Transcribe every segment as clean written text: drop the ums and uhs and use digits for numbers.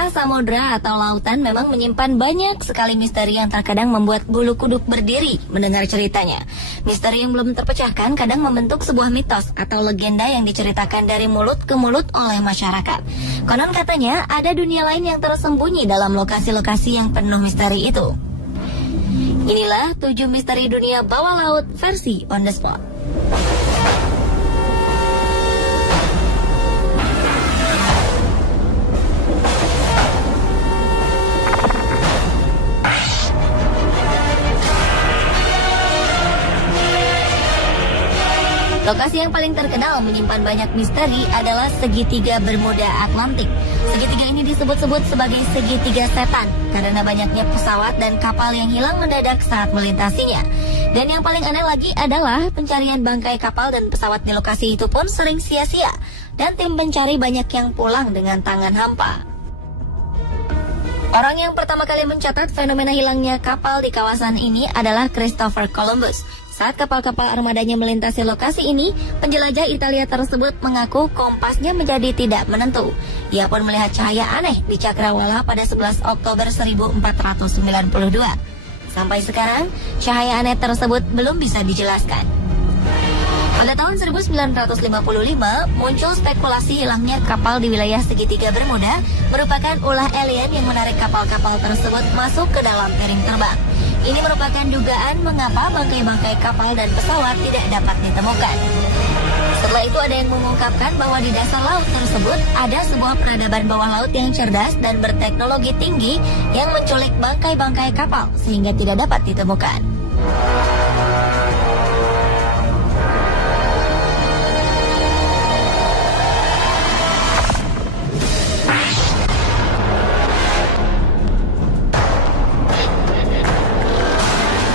Pemirsa, samudra atau lautan memang menyimpan banyak sekali misteri yang terkadang membuat bulu kuduk berdiri mendengar ceritanya. Misteri yang belum terpecahkan kadang membentuk sebuah mitos atau legenda yang diceritakan dari mulut ke mulut oleh masyarakat. Konon katanya ada dunia lain yang tersembunyi dalam lokasi-lokasi yang penuh misteri itu. Inilah 7 misteri dunia bawah laut versi On The Spot. Lokasi yang paling terkenal menyimpan banyak misteri adalah segitiga Bermuda Atlantik. Segitiga ini disebut-sebut sebagai segitiga setan karena banyaknya pesawat dan kapal yang hilang mendadak saat melintasinya. Dan yang paling aneh lagi adalah pencarian bangkai kapal dan pesawat di lokasi itu pun sering sia-sia dan tim pencari banyak yang pulang dengan tangan hampa. Orang yang pertama kali mencatat fenomena hilangnya kapal di kawasan ini adalah Christopher Columbus. Saat kapal-kapal armadanya melintasi lokasi ini, penjelajah Italia tersebut mengaku kompasnya menjadi tidak menentu. Ia pun melihat cahaya aneh di cakrawala pada 11 Oktober 1492. Sampai sekarang, cahaya aneh tersebut belum bisa dijelaskan. Pada tahun 1955, muncul spekulasi hilangnya kapal di wilayah segitiga Bermuda merupakan ulah alien yang menarik kapal-kapal tersebut masuk ke dalam piring terbang. Ini merupakan dugaan mengapa bangkai-bangkai kapal dan pesawat tidak dapat ditemukan. Setelah itu ada yang mengungkapkan bahwa di dasar laut tersebut ada sebuah peradaban bawah laut yang cerdas dan berteknologi tinggi yang menculik bangkai-bangkai kapal sehingga tidak dapat ditemukan.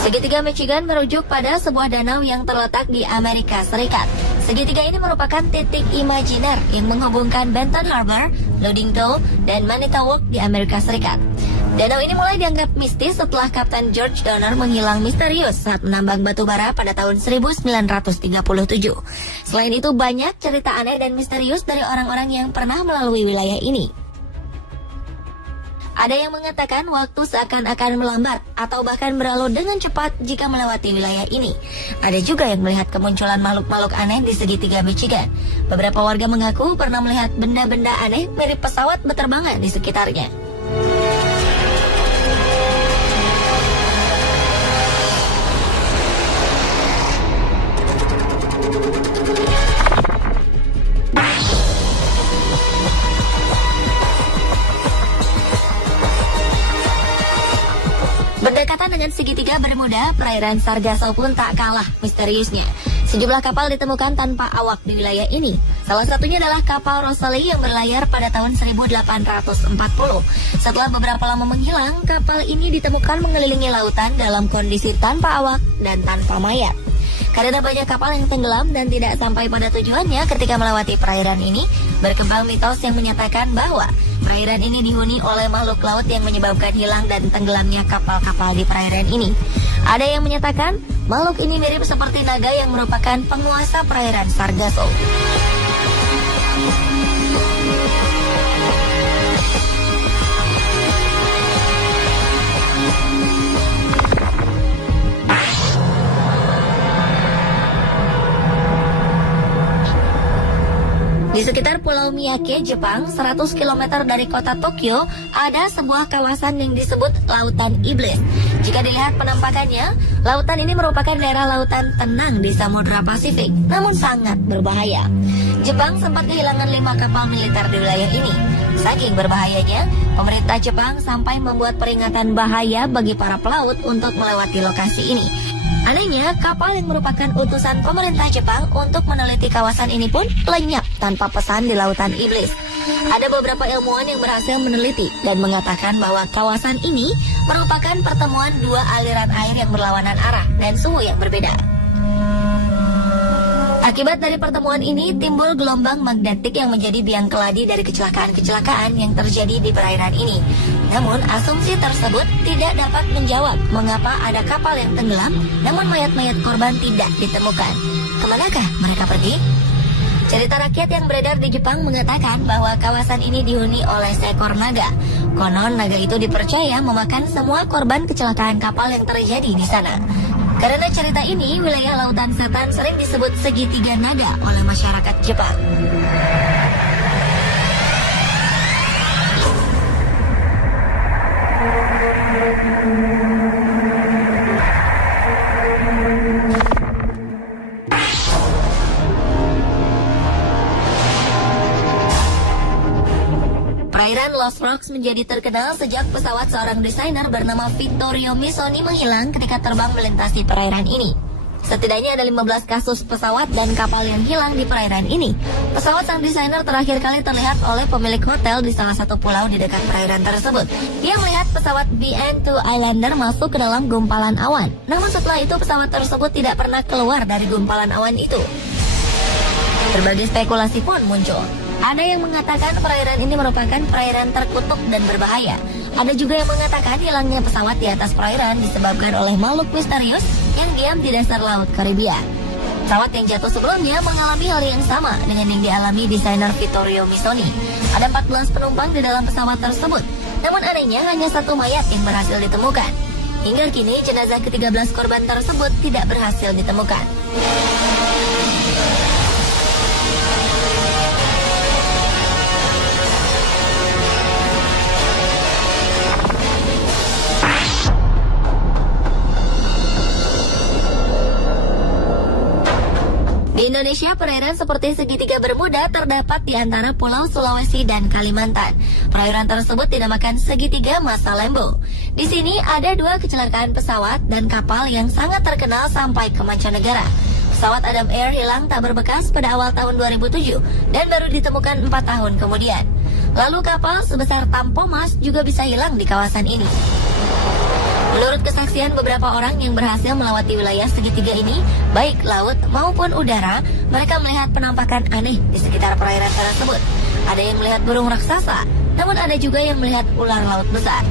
Segitiga Michigan merujuk pada sebuah danau yang terletak di Amerika Serikat. Segitiga ini merupakan titik imajiner yang menghubungkan Benton Harbor, Ludington, dan Manitowoc di Amerika Serikat. Danau ini mulai dianggap mistis setelah Kapten George Donner menghilang misterius saat menambang batu bara pada tahun 1937. Selain itu, banyak cerita aneh dan misterius dari orang-orang yang pernah melalui wilayah ini. Ada yang mengatakan waktu seakan-akan melambat atau bahkan berlalu dengan cepat jika melewati wilayah ini. Ada juga yang melihat kemunculan makhluk-makhluk aneh di segitiga Michigan. Beberapa warga mengaku pernah melihat benda-benda aneh mirip pesawat berterbangan di sekitarnya. Berdekatan dengan segitiga Bermuda, perairan Sargasso pun tak kalah misteriusnya. Sejumlah kapal ditemukan tanpa awak di wilayah ini. Salah satunya adalah kapal Rosalie yang berlayar pada tahun 1840. Setelah beberapa lama menghilang, kapal ini ditemukan mengelilingi lautan dalam kondisi tanpa awak dan tanpa mayat. Karena banyak kapal yang tenggelam dan tidak sampai pada tujuannya ketika melewati perairan ini, berkembang mitos yang menyatakan bahwa perairan ini dihuni oleh makhluk laut yang menyebabkan hilang dan tenggelamnya kapal-kapal di perairan ini. Ada yang menyatakan makhluk ini mirip seperti naga yang merupakan penguasa perairan Sargasso. Di sekitar Pulau Miyake, Jepang, 100 km dari kota Tokyo, ada sebuah kawasan yang disebut Lautan Iblis. Jika dilihat penampakannya, lautan ini merupakan daerah lautan tenang di Samudra Pasifik, namun sangat berbahaya. Jepang sempat kehilangan 5 kapal militer di wilayah ini. Saking berbahayanya, pemerintah Jepang sampai membuat peringatan bahaya bagi para pelaut untuk melewati lokasi ini. Anehnya, kapal yang merupakan utusan pemerintah Jepang untuk meneliti kawasan ini pun lenyap tanpa pesan di Lautan Iblis. Ada beberapa ilmuwan yang berhasil meneliti dan mengatakan bahwa kawasan ini merupakan pertemuan 2 aliran air yang berlawanan arah dan suhu yang berbeda. Akibat dari pertemuan ini, timbul gelombang magnetik yang menjadi biang keladi dari kecelakaan-kecelakaan yang terjadi di perairan ini. Namun, asumsi tersebut tidak dapat menjawab mengapa ada kapal yang tenggelam, namun mayat-mayat korban tidak ditemukan. Kemanakah mereka pergi? Cerita rakyat yang beredar di Jepang mengatakan bahwa kawasan ini dihuni oleh seekor naga. Konon naga itu dipercaya memakan semua korban kecelakaan kapal yang terjadi di sana. Karena cerita ini, wilayah Lautan Setan sering disebut segitiga naga oleh masyarakat Jepang. Perairan Lost Rocks menjadi terkenal sejak pesawat seorang desainer bernama Vittorio Missoni menghilang ketika terbang melintasi perairan ini. Setidaknya ada 15 kasus pesawat dan kapal yang hilang di perairan ini. Pesawat sang desainer terakhir kali terlihat oleh pemilik hotel di salah satu pulau di dekat perairan tersebut. Dia melihat pesawat BN2 Islander masuk ke dalam gumpalan awan. Namun setelah itu pesawat tersebut tidak pernah keluar dari gumpalan awan itu. Berbagai spekulasi pun muncul. Ada yang mengatakan perairan ini merupakan perairan terkutuk dan berbahaya. Ada juga yang mengatakan hilangnya pesawat di atas perairan disebabkan oleh makhluk misterius yang diam di dasar laut Karibia. Pesawat yang jatuh sebelumnya mengalami hal yang sama dengan yang dialami desainer Vittorio Missoni. Ada 14 penumpang di dalam pesawat tersebut. Namun anehnya hanya satu mayat yang berhasil ditemukan. Hingga kini jenazah ke-13 korban tersebut tidak berhasil ditemukan. Di Indonesia, perairan seperti segitiga Bermuda terdapat di antara Pulau Sulawesi dan Kalimantan. Perairan tersebut dinamakan segitiga Masa Lembo. Di sini ada 2 kecelakaan pesawat dan kapal yang sangat terkenal sampai ke mancanegara. Pesawat Adam Air hilang tak berbekas pada awal tahun 2007 dan baru ditemukan 4 tahun kemudian. Lalu kapal sebesar Tampomas juga bisa hilang di kawasan ini. Menurut kesaksian beberapa orang yang berhasil melewati wilayah segitiga ini, baik laut maupun udara, mereka melihat penampakan aneh di sekitar perairan tersebut. Ada yang melihat burung raksasa, namun ada juga yang melihat ular laut besar.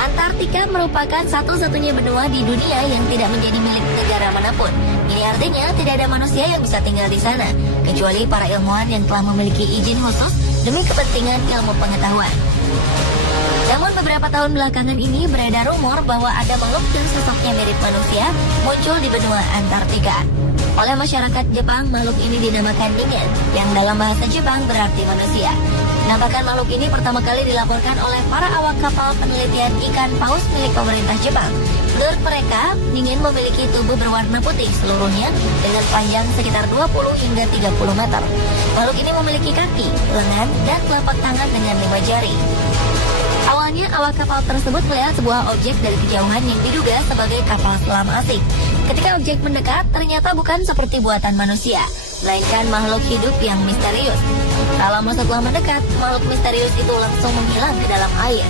Antartika merupakan satu-satunya benua di dunia yang tidak menjadi milik negara manapun. Ini artinya tidak ada manusia yang bisa tinggal di sana, kecuali para ilmuwan yang telah memiliki izin khusus demi kepentingan ilmu pengetahuan. Namun beberapa tahun belakangan ini beredar rumor bahwa ada makhluk yang sosoknya mirip manusia muncul di benua Antartika. Oleh masyarakat Jepang, makhluk ini dinamakan Ningen, yang dalam bahasa Jepang berarti manusia. Penampakan makhluk ini pertama kali dilaporkan oleh para awak kapal penelitian ikan paus milik pemerintah Jepang. Menurut mereka, Ningen memiliki tubuh berwarna putih seluruhnya dengan panjang sekitar 20 hingga 30 meter. Makhluk ini memiliki kaki, lengan, dan telapak tangan dengan 5 jari. Awalnya, awak kapal tersebut melihat sebuah objek dari kejauhan yang diduga sebagai kapal selam asing. Ketika objek mendekat, ternyata bukan seperti buatan manusia, melainkan makhluk hidup yang misterius. Tak lama setelah mendekat, makhluk misterius itu langsung menghilang ke dalam air.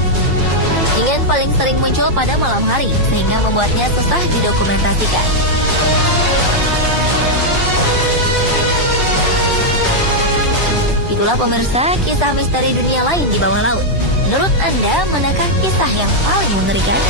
Ningen paling sering muncul pada malam hari, sehingga membuatnya susah didokumentasikan. Itulah pemirsa kisah misteri dunia lain di bawah laut. Menurut Anda, manakah kisah yang paling mengerikan?